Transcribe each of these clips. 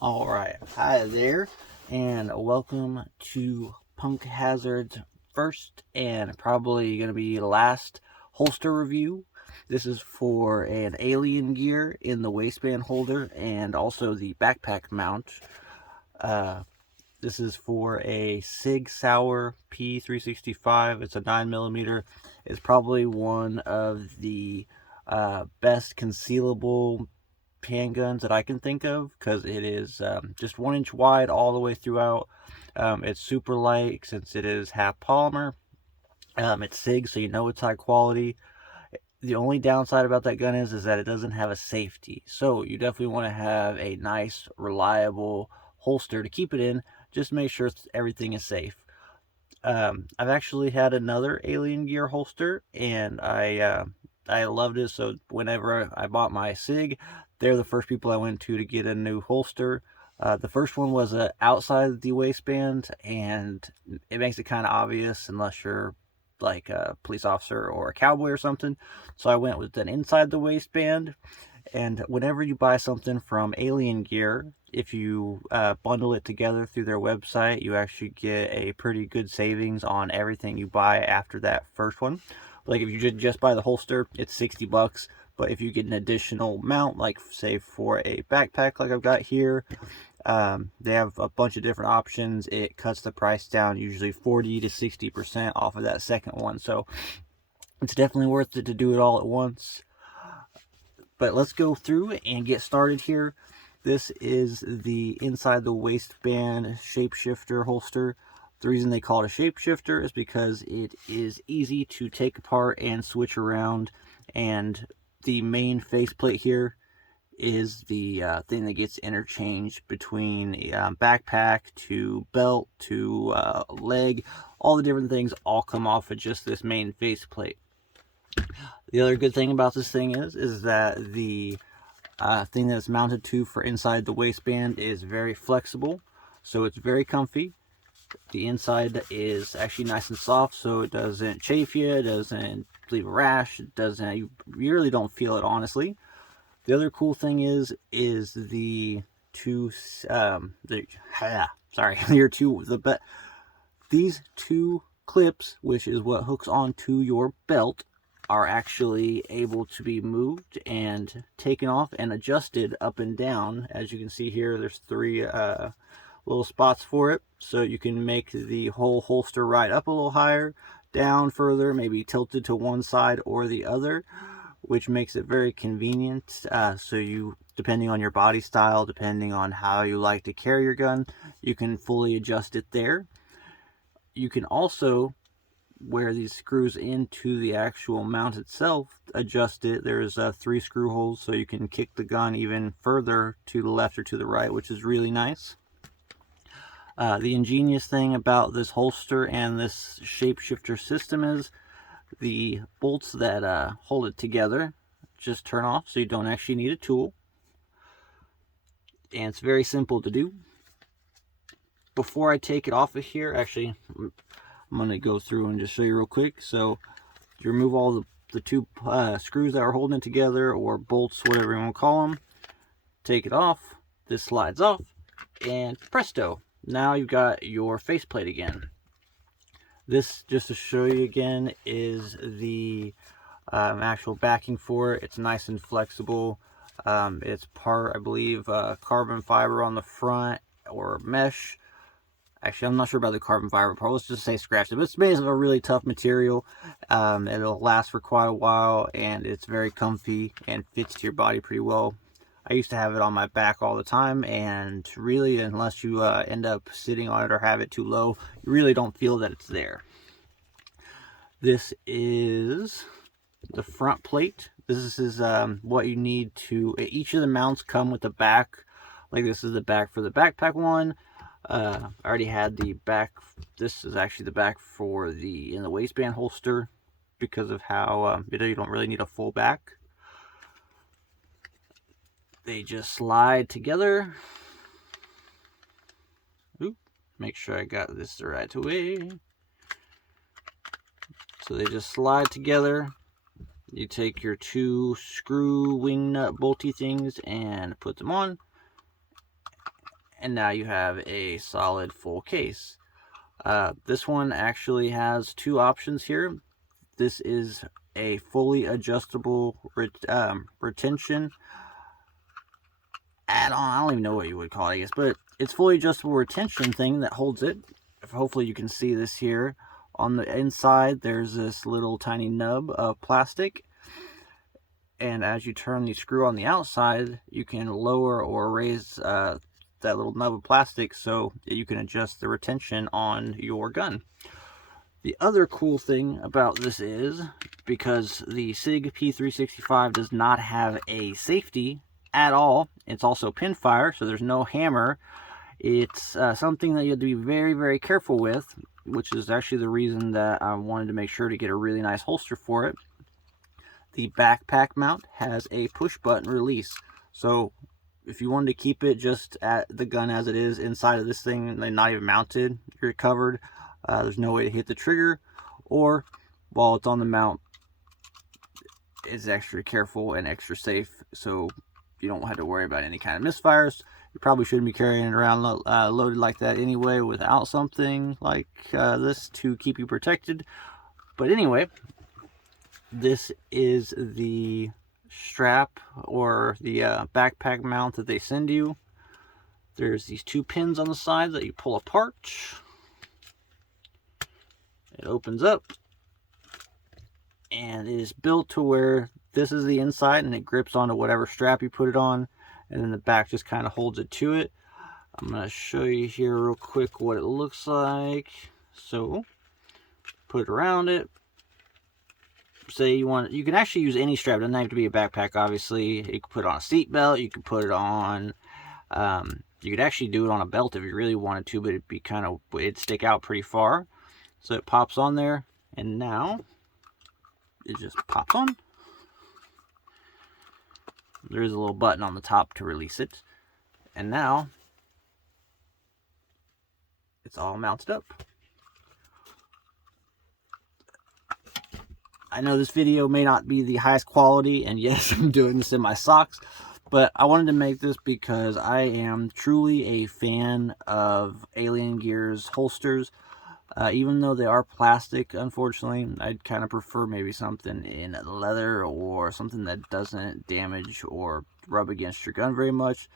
Alright, hi there, and welcome to Punk Hazard's first and probably going to be last holster review. This is for an alien gear in the waistband holder and also the backpack mount. This is for a Sig Sauer P365. It's a 9mm. It's probably one of the best concealable handguns that I can think of, because it is just 1 inch wide all the way throughout. It's super light since it is half polymer. It's SIG, so you know it's high quality. The only downside about that gun is that it doesn't have a safety. So you definitely want to have a nice, reliable holster to keep it in. Just make sure everything is safe. I've actually had another Alien Gear holster, and I loved it. So whenever I bought my SIG, they're the first people I went to get a new holster. The first one was outside the waistband, and it makes it kind of obvious unless you're like a police officer or a cowboy or something. So I went with an inside the waistband. And whenever you buy something from Alien Gear, if you bundle it together through their website, you actually get a pretty good savings on everything you buy after that first one. Like if you just buy the holster, it's $60. But if you get an additional mount, like say for a backpack like I've got here, they have a bunch of different options. It cuts the price down usually 40 to 60% off of that second one. So it's definitely worth it to do it all at once. But let's go through and get started here. This is the inside the waistband Shapeshifter holster. The reason they call it a Shapeshifter is because it is easy to take apart and switch around. And the main faceplate here is the thing that gets interchanged between backpack to belt to leg. All the different things all come off of just this main faceplate. The other good thing about this thing is that the thing that it's mounted to for inside the waistband is very flexible, so it's very comfy. The inside is actually nice and soft, so it doesn't chafe you, it doesn't leave a rash, it doesn't, you really don't feel it, honestly. The other cool thing is the two these two clips, which is what hooks onto your belt, are actually able to be moved and taken off and adjusted up and down. As you can see here, there's three little spots for it, so you can make the whole holster right up a little higher, down further, maybe tilted to one side or the other, which makes it very convenient. So you, depending on your body style, depending on how you like to carry your gun, you can fully adjust it there. You can also, where these screws into the actual mount itself, adjust it. There's 3 screw holes, so you can kick the gun even further to the left or to the right, which is really nice. The ingenious thing about this holster and this Shapeshifter system is the bolts that hold it together just turn off, so you don't actually need a tool. And it's very simple to do. Before I take it off of here, actually, I'm going to go through and just show you real quick. So you remove all the 2 screws that are holding it together, or bolts, whatever you want to call them. Take it off. This slides off, and presto, now you've got your faceplate again. This, just to show you again, is the actual backing for it. It's nice and flexible. It's part, I believe, carbon fiber on the front, or mesh. Actually, I'm not sure about the carbon fiber part. Let's just say scratch it. But it's made of a really tough material. It'll last for quite a while, and it's very comfy and fits to your body pretty well. I used to have it on my back all the time, and really, unless you end up sitting on it or have it too low, you really don't feel that it's there. This is the front plate. This is what you need to, each of the mounts come with the back. Like this is the back for the backpack one. I already had the back. This is actually the back for the in the waistband holster, because of how you don't really need a full back. They just slide together. Oop, make sure I got this the right way. So they just slide together. You take your 2 screw wing nut bolty things and put them on. and now you have a solid full case. This one actually has two options here. This is a fully adjustable retention add-on. I don't even know what you would call it, I guess, but it's fully adjustable retention thing that holds it. Hopefully you can see this here. On the inside, there's this little tiny nub of plastic, and as you turn the screw on the outside, you can lower or raise that little nub of plastic so that you can adjust the retention on your gun. The other cool thing about this is, because the SIG P365 does not have a safety at all, it's also pin fire, so there's no hammer. It's something that you have to be very, very careful with, which is actually the reason that I wanted to make sure to get a really nice holster for it. The backpack mount has a push button release, so if you wanted to keep it just at the gun as it is inside of this thing and not even mounted, you're covered. There's no way to hit the trigger, or while it's on the mount, it's extra careful and extra safe, so you don't have to worry about any kind of misfires. You probably shouldn't be carrying it around loaded like that anyway without something like this to keep you protected. But anyway, this is the strap or the backpack mount that they send you. There's these two pins on the side that you pull apart. It opens up, and it is built to where this is the inside and it grips onto whatever strap you put it on, and then the back just kind of holds it to it. I'm going to show you here real quick what it looks like. So put it around it. Say you want, you can actually use any strap. It doesn't have to be a backpack, obviously. You can put it on a seat belt, you can put it on you could actually do it on a belt if you really wanted to, but it'd stick out pretty far. So it pops on there, and now it just pops on. There's a little button on the top to release it, and now it's all mounted up. I know this video may not be the highest quality, and yes, I'm doing this in my socks, but I wanted to make this because I am truly a fan of Alien Gear's holsters. Even though they are plastic, unfortunately, I'd kind of prefer maybe something in leather or something that doesn't damage or rub against your gun very much.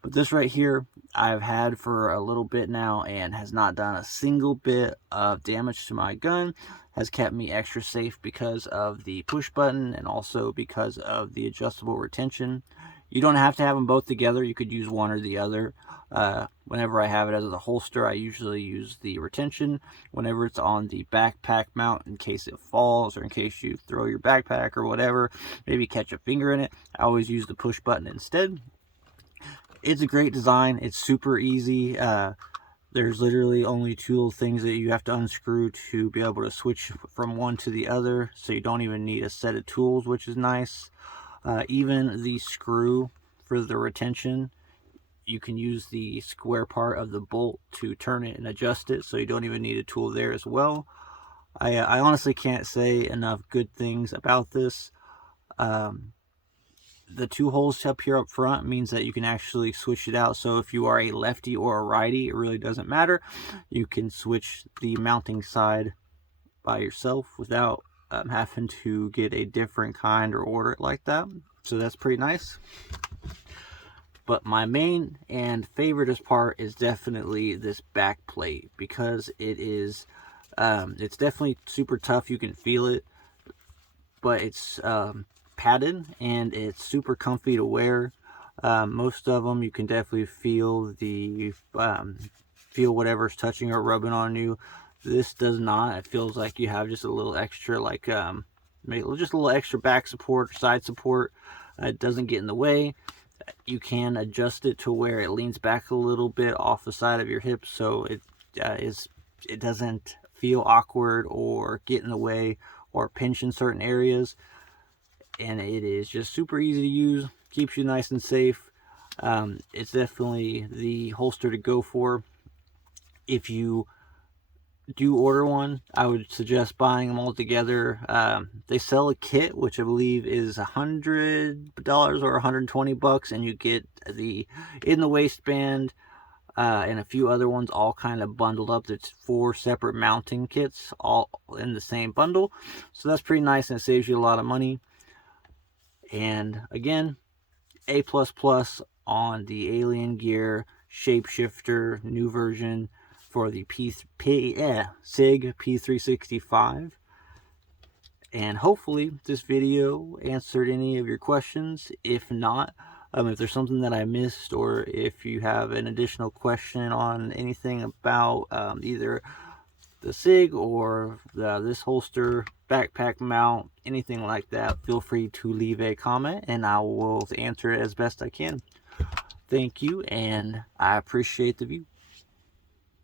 But this right here, I've had for a little bit now and has not done a single bit of damage to my gun. Has kept me extra safe because of the push button and also because of the adjustable retention. You don't have to have them both together. You could use one or the other. Whenever I have it as a holster, I usually use the retention. Whenever it's on the backpack mount, in case it falls or in case you throw your backpack or whatever, maybe catch a finger in it, I always use the push button instead. It's a great design. It's super easy. There's literally only two little things that you have to unscrew to be able to switch from one to the other, so you don't even need a set of tools, which is nice. Even the screw for the retention, you can use the square part of the bolt to turn it and adjust it, so you don't even need a tool there as well. I honestly can't say enough good things about this. The two holes up here up front means that you can actually switch it out. So if you are a lefty or a righty, it really doesn't matter. You can switch the mounting side by yourself without having to get a different kind or order it like that. So that's pretty nice. But my main and favoriteest part is definitely this back plate, because it is it's definitely super tough. You can feel it, but it's padded and it's super comfy to wear. Most of them you can definitely feel whatever's touching or rubbing on you. This does not. It feels like you have just a little extra, like just a little extra back support or side support. It doesn't get in the way. You can adjust it to where it leans back a little bit off the side of your hip, so it doesn't feel awkward or get in the way or pinch in certain areas. And it is just super easy to use, keeps you nice and safe. It's definitely the holster to go for. If you do order one, I would suggest buying them all together. They sell a kit, which I believe is $100 or $120, and you get the in the waistband, and a few other ones all kind of bundled up. There's 4 separate mounting kits all in the same bundle, so that's pretty nice, and it saves you a lot of money. And again, A++ on the Alien Gear Shapeshifter new version for the SIG P365. And hopefully this video answered any of your questions. If not, if there's something that I missed, or if you have an additional question on anything about either the SIG or this holster, backpack mount, anything like that, feel free to leave a comment and I will answer it as best I can. Thank you, and I appreciate the view.